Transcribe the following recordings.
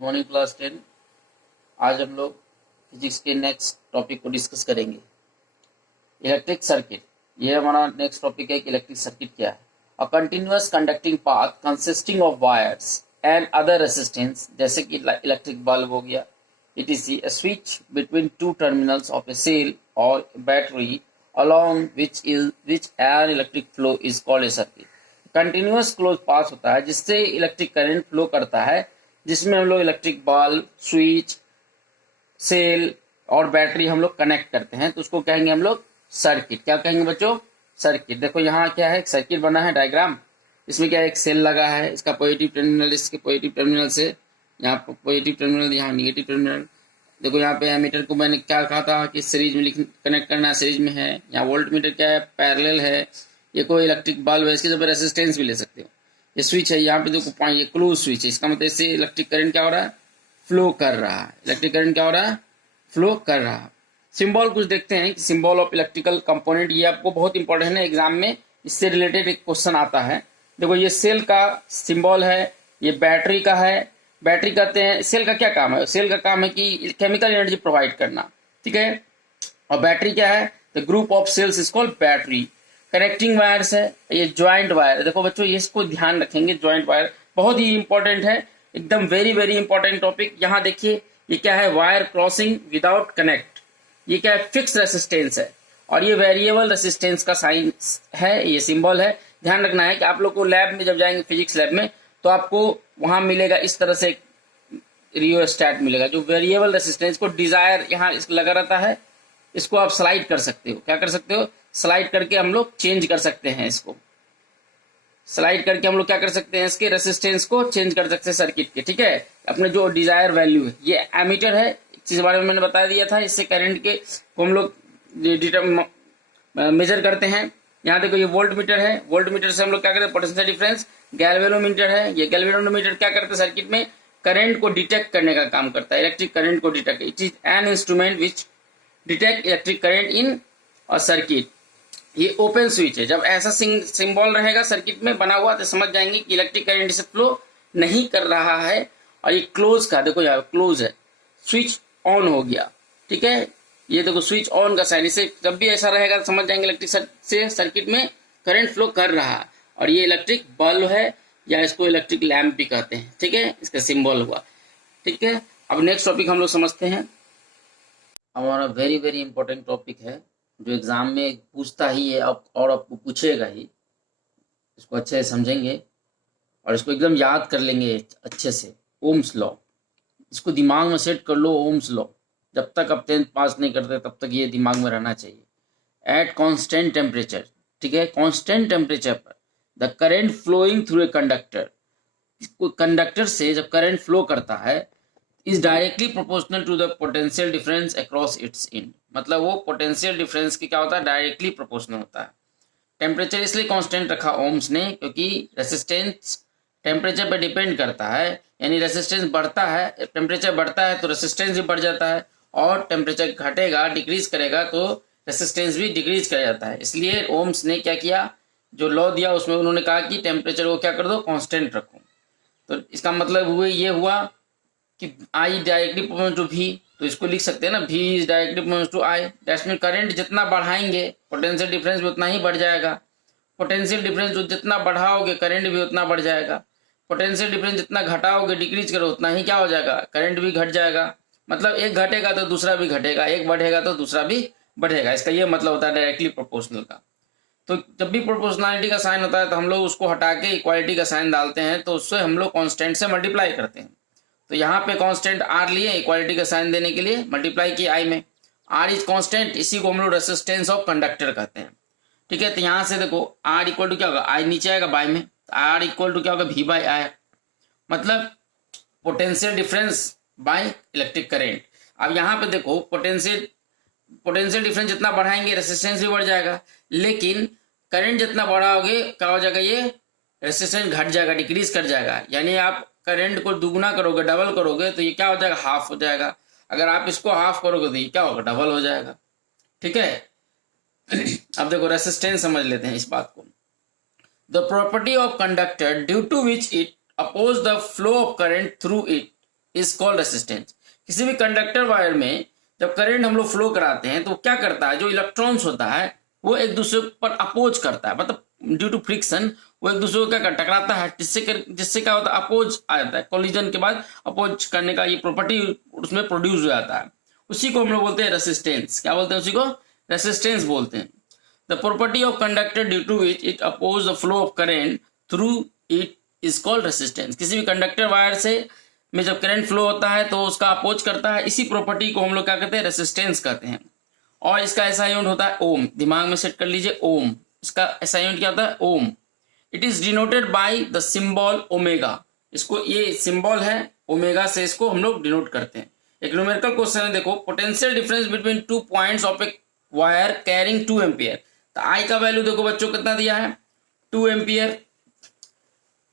Morning class 10। आज हम लोग फिजिक्स के नेक्स्ट टॉपिक को डिस्कस करेंगे, इलेक्ट्रिक सर्किट। ये हमारा नेक्स्ट टॉपिक है कि इलेक्ट्रिक सर्किट क्या है। A continuous conducting path consisting of wires and other resistance, जैसे कि इलेक्ट्रिक बल्ब हो गया, it is a switch between two terminals of a cell or battery along which an electric flow is called a circuit। Continuous close path होता है जिससे electric current flow करता है, जिसमें हम लोग इलेक्ट्रिक बल्ब, स्विच, सेल और battery हम लोग कनेक्ट करते हैं, तो उसको कहेंगे हम लोग सर्किट। क्या कहेंगे बच्चों? सर्किट। देखो यहाँ क्या है, एक सर्किट बना है डायग्राम। इसमें क्या है, एक सेल लगा है, इसका पॉजिटिव टर्मिनल इसके पॉजिटिव टर्मिनल से, यहाँ पॉजिटिव टर्मिनल, यहाँ निगेटिव टर्मिनल। देखो यहाँ पे एमीटर को मैंने क्या कहा था कि सीरीज में कनेक्ट करना है, सीरीज में है। यहाँ वोल्ट मीटर क्या है, पैरेलल है। ये कोई इलेक्ट्रिक बल्ब है, इसके जब रेसिस्टेंस भी ले सकते हो। ये स्विच है, यहाँ पे देखो ये क्लोज स्विच है, इसका मतलब इससे इलेक्ट्रिक करंट क्या हो रहा है, फ्लो कर रहा है। इलेक्ट्रिक करंट क्या हो रहा है, फ्लो कर रहा है। सिंबल कुछ देखते हैं कि सिंबल ऑफ इलेक्ट्रिकल कंपोनेंट, ये आपको बहुत इंपॉर्टेंट है एग्जाम में, इससे रिलेटेड एक क्वेश्चन आता है। देखो ये सेल का सिंबल है, ये बैटरी का है। बैटरी कहते हैं, सेल का क्या काम है, सेल का काम है कि केमिकल एनर्जी प्रोवाइड करना, ठीक है। और बैटरी क्या है, the group of cells is called battery. Connecting wires है, ये ज्वाइंट वायर। देखो बच्चों ये इसको ध्यान रखेंगे, ज्वाइंट वायर बहुत ही इंपॉर्टेंट है, एकदम वेरी वेरी इंपॉर्टेंट टॉपिक। यहाँ देखिए ये क्या है, वायर क्रॉसिंग विदाउट कनेक्ट। ये क्या है, फिक्स रेसिस्टेंस है, और ये वेरिएबल रेसिस्टेंस का साइन है, ये सिंबल है। ध्यान रखना है कि आप लोग को लैब में जब जाएंगे, फिजिक्स लैब में, तो आपको वहां मिलेगा इस तरह से रियोस्टैट मिलेगा, जो वेरिएबल रेसिस्टेंस को डिजायर यहाँ लगा रहता है, इसको आप स्लाइड कर सकते हो। क्या कर सकते हो, स्लाइड करके हम लोग चेंज कर सकते हैं। इसको स्लाइड करके हम लोग क्या कर सकते हैं, इसके रेसिस्टेंस को चेंज कर सकते हैं सर्किट के, ठीक है, अपने जो डिजायर वैल्यू है। ये एमीटर है, इस बारे में मैंने बता दिया था, इससे करंट के को हम लोग मेजर करते हैं। यहाँ देखो ये वोल्ट मीटर है, वोल्ट मीटर से हम लोग क्या करते हैं, पोटेंशियल डिफरेंस। गैल्वेनोमीटर है, ये गैल्वेनोमीटर क्या करते हैं, सर्किट में करंट को डिटेक्ट करने का काम करता है, इलेक्ट्रिक करंट को detect. It is an instrument which detect electric current in a circuit. ये ओपन स्विच है, जब ऐसा सिंबल रहेगा सर्किट में बना हुआ तो समझ जाएंगे कि इलेक्ट्रिक करंट से फ्लो नहीं कर रहा है। और ये क्लोज का, देखो यहाँ क्लोज है, स्विच ऑन हो गया, ठीक है। ये देखो स्विच ऑन का साइन, इसे जब भी ऐसा रहेगा तो समझ जाएंगे इलेक्ट्रिक से सर्किट में करंट फ्लो कर रहा है। और ये इलेक्ट्रिक बल्ब है, या इसको इलेक्ट्रिक लैंप भी कहते हैं, ठीक है, इसका सिंबल हुआ, ठीक है। अब नेक्स्ट टॉपिक हम लोग समझते हैं। हमारा वेरी वेरी इंपॉर्टेंट टॉपिक है, जो एग्जाम में पूछता ही है अब, और आपको पूछेगा ही। इसको अच्छे से समझेंगे और इसको एकदम याद कर लेंगे अच्छे से। ओम्स लॉ, इसको दिमाग में सेट कर लो। ओम्स लॉ जब तक आप 10th पास नहीं करते तब तक ये दिमाग में रहना चाहिए। एट कांस्टेंट टेम्परेचर, ठीक है, कांस्टेंट टेम्परेचर पर the current flowing through a conductor, conductor से जब करंट फ्लो करता है, is directly proportional to the potential difference across its in. मतलब वो पोटेंशियल डिफरेंस की क्या होता है, डायरेक्टली प्रोपोर्शनल होता है। टेम्परेचर इसलिए कांस्टेंट रखा ओम्स ने, क्योंकि रेसिस्टेंस टेम्परेचर पर डिपेंड करता है। यानी रेसिस्टेंस बढ़ता है, टेम्परेचर बढ़ता है तो रेसिस्टेंस भी बढ़ जाता है, और टेम्परेचर घटेगा, डिक्रीज करेगा तो रेसिस्टेंस भी डिक्रीज कर जाता है। इसलिए ओम्स ने क्या किया, जो लॉ दिया उसमें उन्होंने कहा कि टेम्परेचर को क्या कर दो, कांस्टेंट रखो। तो इसका मतलब ये हुआ कि I directly proportional to V, तो इसको लिख सकते हैं ना, V is directly proportional to I. That's mean current जितना बढ़ाएंगे पोटेंशियल डिफरेंस भी उतना ही बढ़ जाएगा। पोटेंशियल डिफरेंस जो जितना बढ़ाओगे करंट भी उतना बढ़ जाएगा। पोटेंशियल डिफरेंस जितना घटाओगे, डिक्रीज करो, उतना ही क्या हो जाएगा, करंट भी घट जाएगा। मतलब एक घटेगा तो दूसरा भी घटेगा, एक बढ़ेगा तो दूसरा भी बढ़ेगा। इसका ये मतलब होता है डायरेक्टली प्रोपोर्शनल का। तो जब भी प्रोपोर्शनलिटी का साइन होता है तो हम लोग उसको हटा के इक्वालिटी का साइन डालते हैं, तो उससे हम लोग कांस्टेंट से मल्टीप्लाई करते हैं। तो यहाँ पे कांस्टेंट आर लिए इक्वालिटी का साइन देने के लिए, मल्टीप्लाई की आई में। आर इज कांस्टेंट, इसी को हम लोग रेसिस्टेंस ऑफ कंडक्टर कहते हैं, ठीक है। तो यहाँ से देखो आर इक्वल टू क्या होगा, आई नीचे आएगा बाय में, आर इक्वल टू क्या होगा, वी बाई आई, मतलब potential difference by electric current. अब यहाँ पे देखो पोटेंशियल डिफरेंस जितना बढ़ाएंगे रेसिस्टेंस भी बढ़ जाएगा, लेकिन करंट जितना बढ़ाओगे क्या हो जाएगा, ये रेसिस्टेंस घट जाएगा, डिक्रीज कर जाएगा। यानी आप करंट को दुगना करोगे, डबल करोगे, तो ये क्या हो जाएगा, हाफ हो जाएगा। अगर आप इसको हाफ करोगे तो ये क्या होगा, डबल हो जाएगा, ठीक है। अब देखो रेसिस्टेंस समझ लेते हैं इस बात को। The property of conductor due to which it oppose the flow of current through it is called resistance. किसी भी कंडक्टर वायर में जब करंट हम लोग फ्लो कराते हैं तो क्या करता है, जो इलेक्ट्रॉन्स होता है वो एक दूसरे पर अपोज करता है, मतलब ड्यू टू फ्रिक्शन वो एक दूसरे को क्या टकराता है, जिससे क्या होता है, अपोज आ जाता है। कोलिजन के बाद अपोज करने का ये प्रॉपर्टी उसमें प्रोड्यूस हो जाता है। उसी को हम लोग बोलते हैं रेसिस्टेंस। क्या बोलते हैं उसी को? रेसिस्टेंस बोलते हैं। The property of conductor due to which it oppose the flow of current through it is called resistance. किसी भी कंडक्टर वायर से में जब करंट फ्लो होता है तो उसका अपोज करता है, इसी प्रॉपर्टी को हम लोग क्या कहते हैं, रेसिस्टेंस कहते हैं। और इसका एसआई यूनिट होता है ओम। दिमाग में सेट कर लीजिए ओम। इसका एसआई यूनिट क्या होता है? Ohm. It is denoted by the symbol omega. इसको ये सिंबल है ओमेगा से इसको हम लोग डिनोट करते हैं। एक न्यूमेरिकल क्वेश्चन है, देखो potential difference between 2 points of a wire carrying 2 ampere. तो आई का वैल्यू देखो बच्चों कितना दिया है, 2 एम्पियर,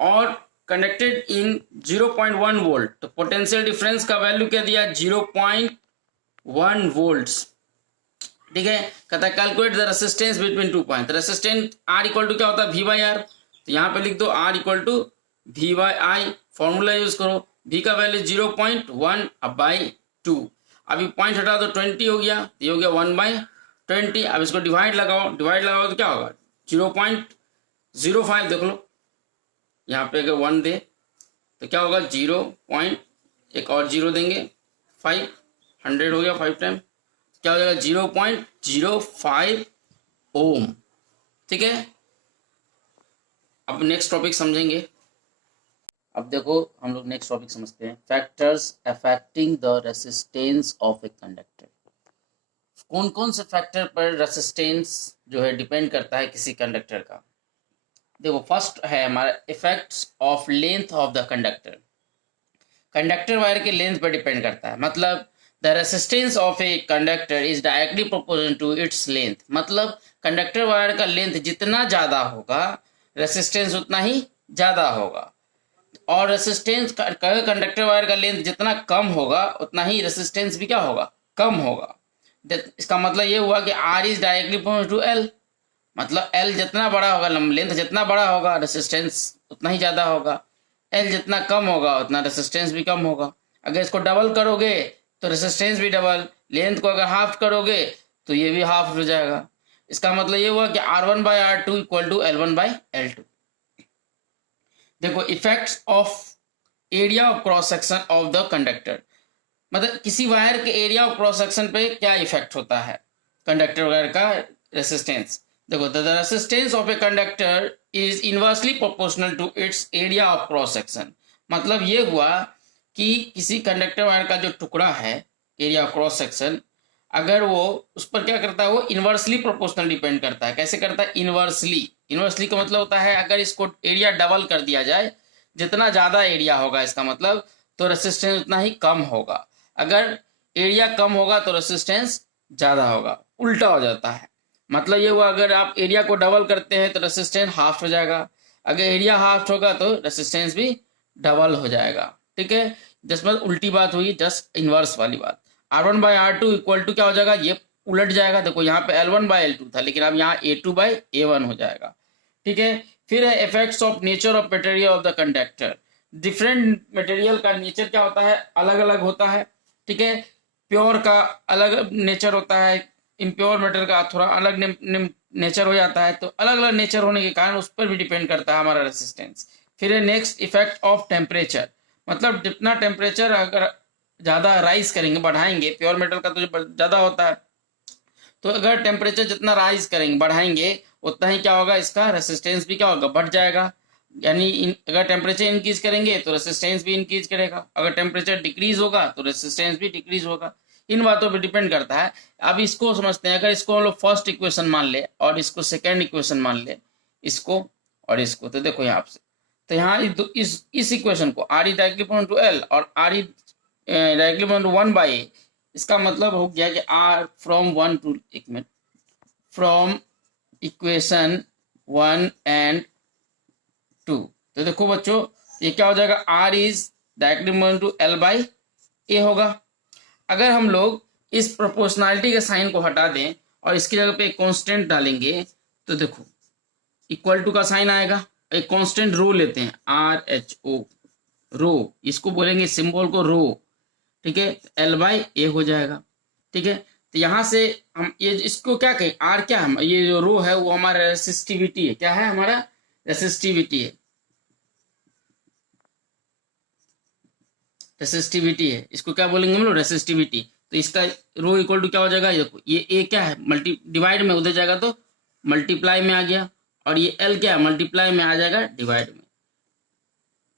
और कंडक्टेड इन 0.1 वोल्ट। तो पोटेंशियल डिफरेंस का वैल्यू क्या दिया, 0.1 वोल्ट्स। ठीक है, कहता है calculate the resistance between 2 point. Resistance R equal to क्या होता है, वी बाई आर। तो यहाँ पे लिख दो R equal to V by I, formula use करो। वी का वैल्यू 0.1 अब बाई 2। अभी पॉइंट हटा दो, 20 हो गया, ये हो गया 1/20। अब इसको डिवाइड लगाओ, डिवाइड लगाओ तो क्या होगा, 0.05। देख लो यहाँ पे अगर 1 दे तो क्या होगा, 0 पॉइंट, एक और 0 देंगे, 5, 100 हो गया, 5 टाइम क्या हो जाएगा, 0.05 ओम। ठीक है, अब नेक्स्ट टॉपिक समझेंगे। अब देखो हम लोग नेक्स्ट टॉपिक समझते हैं, factors affecting the resistance of a conductor. कौन कौन से फैक्टर पर रेसिस्टेंस जो है डिपेंड करता है किसी कंडक्टर का। देखो फर्स्ट है हमारा effects of length of the conductor. Conductor wire के लेंथ पर डिपेंड करता है, मतलब the resistance of a conductor is directly proportional to its length. मतलब कंडक्टर वायर का लेंथ जितना ज़्यादा होगा रेसिस्टेंस उतना ही ज़्यादा होगा, और रेसिस्टेंस कंडक्टर वायर का लेंथ जितना कम होगा उतना ही रेसिस्टेंस भी क्या होगा, कम होगा। इसका मतलब ये हुआ कि R is directly proportional to L. मतलब एल जितना बड़ा होगा, लेंथ जितना बड़ा होगा रेसिस्टेंस उतना ही ज़्यादा होगा। एल जितना कम होगा उतना रेसिस्टेंस भी कम होगा। अगर इसको डबल करोगे तो रेसिस्टेंस भी डबल, लेंथ को अगर हाफ करोगे तो ये भी हाफ हो जाएगा। इसका मतलब ये हुआ कि R1/R2 इक्वल टू L1/L2। देखो effects of area of cross section of the conductor, मतलब किसी वायर के एरिया ऑफ क्रॉस सेक्शन पे क्या इफेक्ट होता है कंडक्टर वायर का रेसिस्टेंस। देखो the resistance of a conductor is inversely proportional to its area of cross section. मतलब ये हुआ कि किसी कंडक्टर वायर का जो टुकड़ा है एरिया ऑफ क्रॉस सेक्शन, अगर वो उस पर क्या करता है, वो इनवर्सली प्रोपोर्शनल डिपेंड करता है। कैसे करता है, इनवर्सली। इनवर्सली का मतलब होता है अगर इसको एरिया डबल कर दिया जाए, जितना ज़्यादा एरिया होगा इसका मतलब तो रेसिस्टेंस उतना ही कम होगा। अगर एरिया कम होगा तो रेसिस्टेंस ज़्यादा होगा, उल्टा हो जाता है। मतलब ये हुआ अगर आप एरिया को डबल करते हैं तो रेसिस्टेंस हाफ हो जाएगा, अगर एरिया हाफ होगा तो रेसिस्टेंस भी डबल हो जाएगा। ठीक है, जिसमें उल्टी बात हुई, जस्ट इनवर्स वाली बात। R1/R2 इक्वल टू क्या हो जाएगा, ये उलट जाएगा। देखो यहाँ पे L1/L2 था लेकिन अब यहाँ A2/A1 हो जाएगा। ठीक है, फिर है effects of nature of material of the conductor. Different material का नेचर क्या होता है, अलग अलग होता है। ठीक है, प्योर का अलग नेचर होता है, इम्प्योर मटेरियल का थोड़ा अलग नेचर हो जाता है। तो अलग अलग नेचर होने के कारण उस पर भी डिपेंड करता है हमारा रेसिस्टेंस। फिर है नेक्स्ट इफेक्ट ऑफ टेम्परेचर, मतलब जितना टेम्परेचर अगर ज़्यादा राइज करेंगे, बढ़ाएंगे, प्योर मेटल का तो ज़्यादा होता है, तो अगर टेम्परेचर जितना राइज करेंगे बढ़ाएंगे उतना ही क्या होगा, इसका रेसिस्टेंस भी क्या होगा, बढ़ जाएगा। यानी अगर टेम्परेचर इंक्रीज करेंगे तो रेसिस्टेंस भी इंक्रीज करेगा, अगर टेम्परेचर डिक्रीज होगा तो रेसिस्टेंस भी डिक्रीज होगा। इन बातों पे डिपेंड करता है। अब इसको समझते हैं, अगर इसको हम लोग फर्स्ट इक्वेशन मान ले और इसको सेकेंड इक्वेशन मान ले, इसको और इसको, तो देखो यहाँ से, तो यहाँ इस इक्वेशन को R E directly proportional to L और R E directly proportional to 1/A, इसका मतलब हो गया कि आर फ्रॉम 1 टू, एक मिनट, फ्रॉम इक्वेशन 1 एंड 2। तो देखो बच्चों ये क्या हो जाएगा, R is directly proportional to L/A होगा। अगर हम लोग इस प्रोपोर्शनैलिटी के साइन को हटा दें और इसकी जगह पे एक कांस्टेंट डालेंगे तो देखो इक्वल टू का साइन आएगा। एक कांस्टेंट रो लेते हैं RHO, रो, इसको बोलेंगे सिंबल को रो, ठीक है, L/A हो जाएगा, ठीक है। तो यहां से हम ये इसको क्या कहें, आर क्या है, ये जो रो है वो हमारा रेसिस्टिविटी है, क्या है हमारा रेसिस्टिविटी है, रेसिस्टिविटी है, इसको क्या बोलेंगे हम लोग रेसिस्टिविटी। तो इसका रो इक्वल टू क्या हो जाएगा, ये ए क्या है मल्टी डिवाइड में उधर जाएगा तो मल्टीप्लाई में आ गया, और ये एल क्या है मल्टीप्लाई में आ जाएगा डिवाइड में,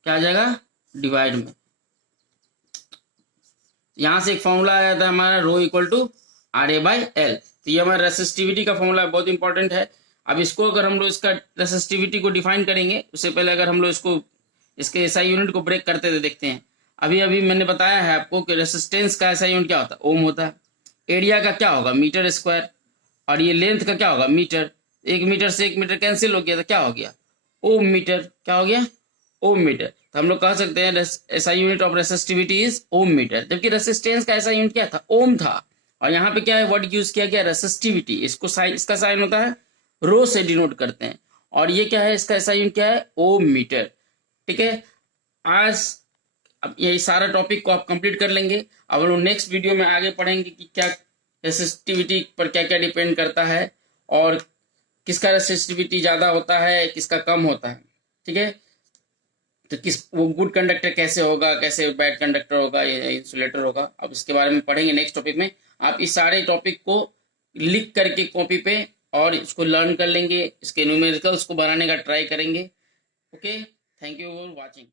क्या आ जाएगा डिवाइड में। यहां से एक फॉर्मूला आया था हमारा रो इक्वल टू RA/L, तो ये हमारा रेसिस्टिविटी का फॉर्मूला बहुत इंपॉर्टेंट है। अब इसको अगर हम लोग इसका रेसिस्टिविटी को डिफाइन करेंगे उससे पहले अगर हम लोग इसको इसके एसआई यूनिट को ब्रेक करते हुए देखते हैं। अभी अभी मैंने बताया है आपको कि रेसिस्टेंस का एसआई यूनिट क्या होता है, ओम होता है। एरिया का क्या होगा, मीटर स्क्वायर, और ये लेंथ का क्या होगा, मीटर। 1 मीटर से 1 मीटर कैंसिल हो गया तो क्या हो गया, ओम मीटर, क्या हो गया ओम मीटर। तो हम लोग कह सकते हैं SI unit of resistivity is ohm metre, जबकि रेसिस्टेंस का एसआई यूनिट क्या था, ओम था। और यहाँ पे क्या है वर्ड यूज किया गया रेसिस्टिविटी, इसको साइन, इसका साइन होता है रो से डिनोट करते हैं, और ये क्या है इसका एसआई यूनिट क्या है ओम मीटर, ठीक है। आज अब यही सारा टॉपिक को आप कंप्लीट कर लेंगे। अब हम लोग नेक्स्ट वीडियो में आगे पढ़ेंगे कि क्या रेसिस्टिविटी पर क्या क्या डिपेंड करता है, और किसका रेसिस्टिविटी ज्यादा होता है किसका कम होता है, ठीक है। तो किस वो गुड कंडक्टर कैसे होगा, कैसे बैड कंडक्टर होगा, ये इंसुलेटर होगा, अब इसके बारे में पढ़ेंगे नेक्स्ट टॉपिक में। आप इस सारे टॉपिक को लिख करके कॉपी पे और इसको लर्न कर लेंगे, इसके न्यूमेरिकल्स को बनाने का ट्राई करेंगे। Okay, thank you for watching.